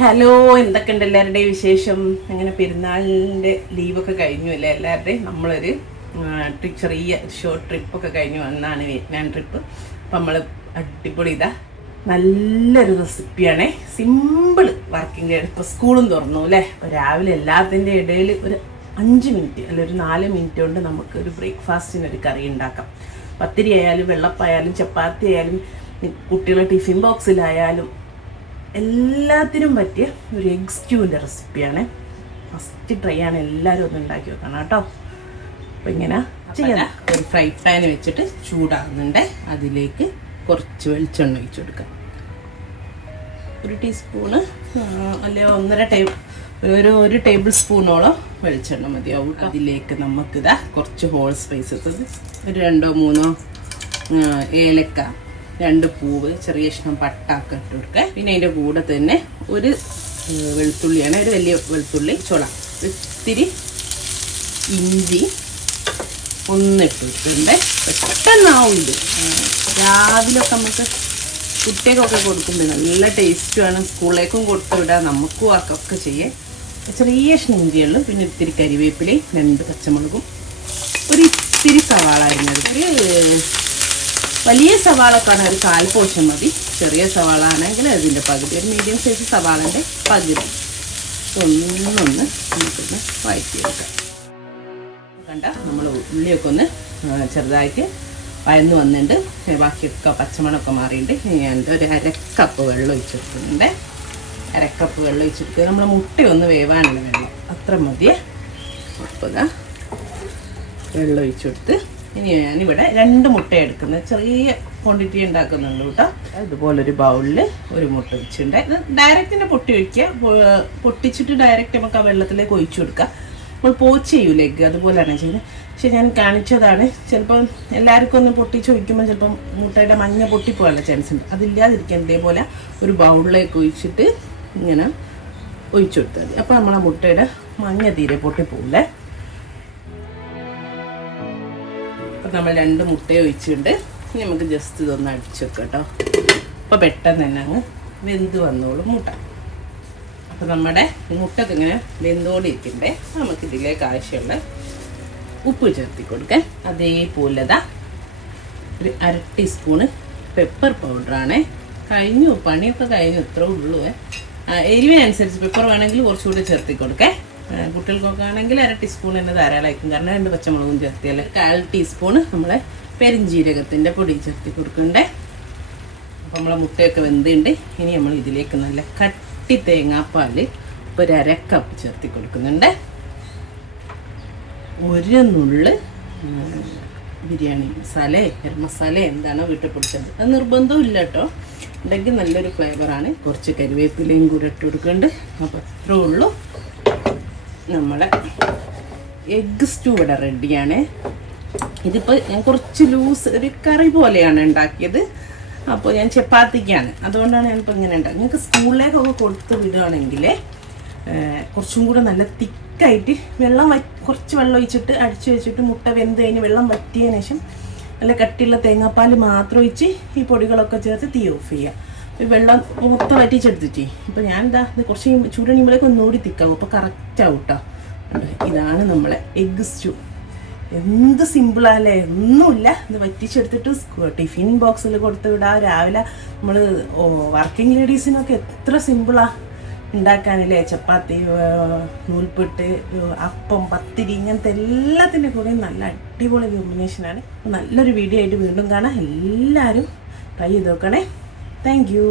Hello, എന്തൊക്കെയുണ്ട് എല്ലാവരുടെയും വിശേഷം? അങ്ങനെ പെരുന്നാളിൻ്റെ ലീവൊക്കെ കഴിഞ്ഞു അല്ലേ എല്ലാവരുടെയും. നമ്മളൊരു ചെറിയ ഷോർട്ട് ട്രിപ്പൊക്കെ കഴിഞ്ഞു വന്നാണ്, വിയറ്റ്നാം ട്രിപ്പ്. അപ്പം നമ്മൾ അടിപൊളി നല്ലൊരു റെസിപ്പിയാണേ, സിമ്പിൾ വർക്കിംഗ്. ഇപ്പോൾ സ്കൂളും തുറന്നു അല്ലേ. രാവിലെ എല്ലാത്തിൻ്റെ ഇടയിൽ ഒരു 5 മിനിറ്റ് അല്ല ഒരു 4 മിനിറ്റ് കൊണ്ട് നമുക്കൊരു ബ്രേക്ക്ഫാസ്റ്റിനൊരു കറി ഉണ്ടാക്കാം. പത്തിരി ആയാലും വെള്ളപ്പായാലും ചപ്പാത്തി ആയാലും കുട്ടികളുടെ ടിഫിൻ ബോക്സിലായാലും എല്ലാത്തിനും പറ്റിയ ഒരു എഗ് സ്റ്റൂവിൻ്റെ റെസിപ്പിയാണ്. ഫസ്റ്റ് ട്രൈ ആണ്, എല്ലാവരും ഒന്ന് ഉണ്ടാക്കി വെക്കണം കേട്ടോ. അപ്പം ഇങ്ങനെ ചെയ്യാം. ഒരു ഫ്രൈ പാൻ വെച്ചിട്ട് ചൂടാകുന്നുണ്ട്, അതിലേക്ക് കുറച്ച് വെളിച്ചെണ്ണ ഒഴിച്ചു കൊടുക്കാം. 1 ടീസ്പൂണ് അല്ലെങ്കിൽ ഒരു ടേബിൾ സ്പൂണോളം വെളിച്ചെണ്ണ മതിയാവും. അതിലേക്ക് നമുക്കിതാ കുറച്ച് ഹോൾ സ്പൈസസ്, ഒരു 2-3 ഏലക്ക, 2 പൂവ്, ചെറിയ ഇഷ്ടം പട്ടാക്ക ഇട്ട് കൊടുക്കുക. പിന്നെ അതിൻ്റെ കൂടെ തന്നെ ഒരു വെളുത്തുള്ളിയാണ്, ഒരു വലിയ വെളുത്തുള്ളി ചുള, ഇത്തിരി ഇഞ്ചി ഒന്നിട്ട് കൊടുക്കുന്നുണ്ട്. പെട്ടെന്നാവും ഇത്. രാവിലെയൊക്കെ നമുക്ക് കുട്ടികൾക്കൊക്കെ കൊടുക്കുമ്പോൾ നല്ല ടേസ്റ്റുമാണ്. സ്കൂളിലേക്കും കൊടുത്തു വിടാം, നമുക്കും ആക്കൊക്കെ ചെയ്യാം. ചെറിയ ഇഞ്ചിയുള്ളൂ, പിന്നെ ഇത്തിരി കരിവേപ്പിലയും 2 പച്ചമുളകും, ഒരു ഇത്തിരി സവാള അരിഞ്ഞത്. ഒരു വലിയ സവാളക്കാണ് ഒരു 1/4 പോർഷൻ മതി. ചെറിയ സവാള ആണെങ്കിൽ അതിൻ്റെ പകുതി, ഒരു മീഡിയം സൈസ് സവാളൻ്റെ പകുതി. ഒന്നൊന്ന് നമുക്കൊന്ന് വഴറ്റിയെടുക്കാം. കണ്ട നമ്മൾ ഉള്ളിയൊക്കെ ഒന്ന് ചെറുതായിട്ട് വഴന്ന് വന്നിട്ടുണ്ട്. ബാക്കിയൊക്കെ പച്ചമണമൊക്കെ മാറിയിട്ടുണ്ട്. ഞാൻ ഒരു 1/2 കപ്പ് വെള്ളം ഒഴിച്ചെടുക്കുന്നുണ്ട്. 1/2 കപ്പ് വെള്ളം ഒഴിച്ചെടുക്കുക. നമ്മൾ മുട്ടയൊന്ന് വേവാനുള്ള വെള്ളം അത്ര മതിയേ. അപ്പോൾ വെള്ളം ഒഴിച്ചെടുത്ത് ഇനി ഞാനിവിടെ 2 മുട്ട എടുക്കുന്നത്, ചെറിയ ക്വാണ്ടിറ്റി ഉണ്ടാക്കുന്നുണ്ട് കേട്ടോ. ഇതുപോലൊരു ബൗളിൽ ഒരു മുട്ട വെച്ചിട്ടുണ്ട്. ഇത് ഡയറക്റ്റ് തന്നെ പൊട്ടി ഒഴിക്കുക. പൊട്ടിച്ചിട്ട് ഡയറക്റ്റ് നമുക്ക് ആ വെള്ളത്തിലേക്ക് ഒഴിച്ചു കൊടുക്കുക. നമ്മൾ പോച്ച് ചെയ്യൂല എഗ്ഗ്, അതുപോലെയാണ് ചെയ്യുന്നത്. പക്ഷെ ഞാൻ കാണിച്ചതാണ്. ചിലപ്പം എല്ലാവർക്കും ഒന്ന് പൊട്ടിച്ച് ഒഴിക്കുമ്പോൾ ചിലപ്പം മുട്ടയുടെ മഞ്ഞ പൊട്ടിപ്പോകാനുള്ള ചാൻസ് ഉണ്ട്. അതില്ലാതിരിക്കാൻ ഇതേപോലെ ഒരു ബൗളിലേക്ക് ഒഴിച്ചിട്ട് ഇങ്ങനെ ഒഴിച്ചു കൊടുത്താൽ മതി. അപ്പോൾ നമ്മൾ ആ മുട്ടയുടെ മഞ്ഞ തീരെ പൊട്ടിപ്പോകില്ലേ. അപ്പം നമ്മൾ 2 മുട്ട ഒഴിച്ചിട്ടുണ്ട്. ഇനി നമുക്ക് ജസ്റ്റ് ഇതൊന്ന് അടിച്ചു വെക്കാം കേട്ടോ. അപ്പോൾ പെട്ടെന്ന് തന്നെ അങ്ങ് വെന്ത് വന്നോളും മുട്ട. അപ്പോൾ നമ്മുടെ മുട്ടൊക്കെ ഇങ്ങനെ വെന്തോണ്ടിരിക്കണ്ടേ, നമുക്കിതിലേക്ക് ആവശ്യമുള്ള ഉപ്പ് ചേർത്തി കൊടുക്കാം. അതേപോലെ ഒരു 1/2 ടീസ്പൂണ് പെപ്പർ പൗഡറാണ്. കഴിഞ്ഞു, പണിയൊക്കെ കഴിഞ്ഞു, ഇത്രേ ഉള്ളൂ. എരിവിനനുസരിച്ച് പെപ്പർ വേണമെങ്കിൽ കുറച്ചുകൂടി ചേർത്തി കൊടുക്കേ. കുട്ടികൾക്കൊക്കെ ആണെങ്കിൽ 1/2 ടീസ്പൂൺ തന്നെ ധാരാളമായിരിക്കും, കാരണം 2 പച്ചമുളകും ചേർത്തിയാൽ. 1/4 ടീസ്പൂണ് നമ്മളെ പെരിഞ്ജീരകത്തിൻ്റെ പൊടി ചേർത്തി കൊടുക്കണ്ടേ. അപ്പോൾ നമ്മളെ മുട്ടയൊക്കെ വെന്തുണ്ട്. ഇനി നമ്മൾ ഇതിലേക്ക് നല്ല കട്ടി തേങ്ങാപ്പാൽ ഇപ്പോൾ ഒരു 1/2 കപ്പ് ചേർത്തി കൊടുക്കുന്നുണ്ട്. ഒരു നുള്ള് ബിരിയാണി മസാല, ഗരം മസാല എന്താണോ വീട്ടിൽ പൊടിച്ചത്, അത് നിർബന്ധവും ഇല്ല കേട്ടോ, ഉണ്ടെങ്കിൽ നല്ലൊരു ഫ്ലേവറാണ്. കുറച്ച് കരിവേപ്പിലയും കൂടെ ഇട്ട് കൊടുക്കുന്നുണ്ട്. അപ്പോൾ അത്രേ ഉള്ളൂ, നമ്മളെ എഗ് സ്റ്റൂ ഇവിടെ റെഡിയാണ്. ഇതിപ്പോൾ ഞാൻ കുറച്ച് ലൂസ് ഒരു കറി പോലെയാണ് ഉണ്ടാക്കിയത്. അപ്പോൾ ഞാൻ ചപ്പാത്തിക്കാണ്, അതുകൊണ്ടാണ് ഞാനിപ്പോൾ ഇങ്ങനെ ഉണ്ടാക്കി. നിങ്ങൾക്ക് സ്കൂളിലേക്കൊക്കെ കൊടുത്ത് വിടുകയാണെങ്കിൽ കുറച്ചും കൂടെ നല്ല തിക്കായിട്ട് കുറച്ച് വെള്ളം ഒഴിച്ചിട്ട് അടിച്ചു വെച്ചിട്ട് മുട്ട വെന്ത് കഴിഞ്ഞ് വെള്ളം വറ്റിയതിന് ശേഷം നല്ല കട്ടിയുള്ള തേങ്ങാപ്പാൽ മാത്രം ഒഴിച്ച് ഈ പൊടികളൊക്കെ ചേർത്ത് തീ ഓഫ് ചെയ്യുക. ഈ വെള്ളം മൊത്തം വറ്റിച്ചെടുത്തിട്ട് ഇപ്പോൾ ഞാൻ ഇത് കുറച്ച് ചൂടണിയുമ്പോഴേക്കും ഒന്നുകൂടി തിക്കാവും. അപ്പോൾ കറക്റ്റാവും കേട്ടോ. ഇതാണ് നമ്മളെ എഗ് സ്റ്റൂ. എന്ത് സിമ്പിളല്ലേ, ഒന്നുമില്ല. ഇത് വറ്റിച്ചെടുത്തിട്ട് ടിഫിൻ ബോക്സിൽ കൊടുത്ത് വിടാം. രാവിലെ നമ്മൾ വർക്കിംഗ് ലേഡീസിനൊക്കെ എത്ര സിമ്പിളാണ് ഉണ്ടാക്കാനില്ലേ. ചപ്പാത്തി, നൂൽപുട്ട്, അപ്പം, പത്തിരി, ഇങ്ങനത്തെ എല്ലാത്തിൻ്റെ കൂടെയും നല്ല അടിപൊളി കോമ്പിനേഷനാണ്. നല്ലൊരു വീഡിയോ ആയിട്ട് വീണ്ടും കാണാം. എല്ലാവരും ട്രൈ ചെയ്ത് നോക്കണേ. Thank you.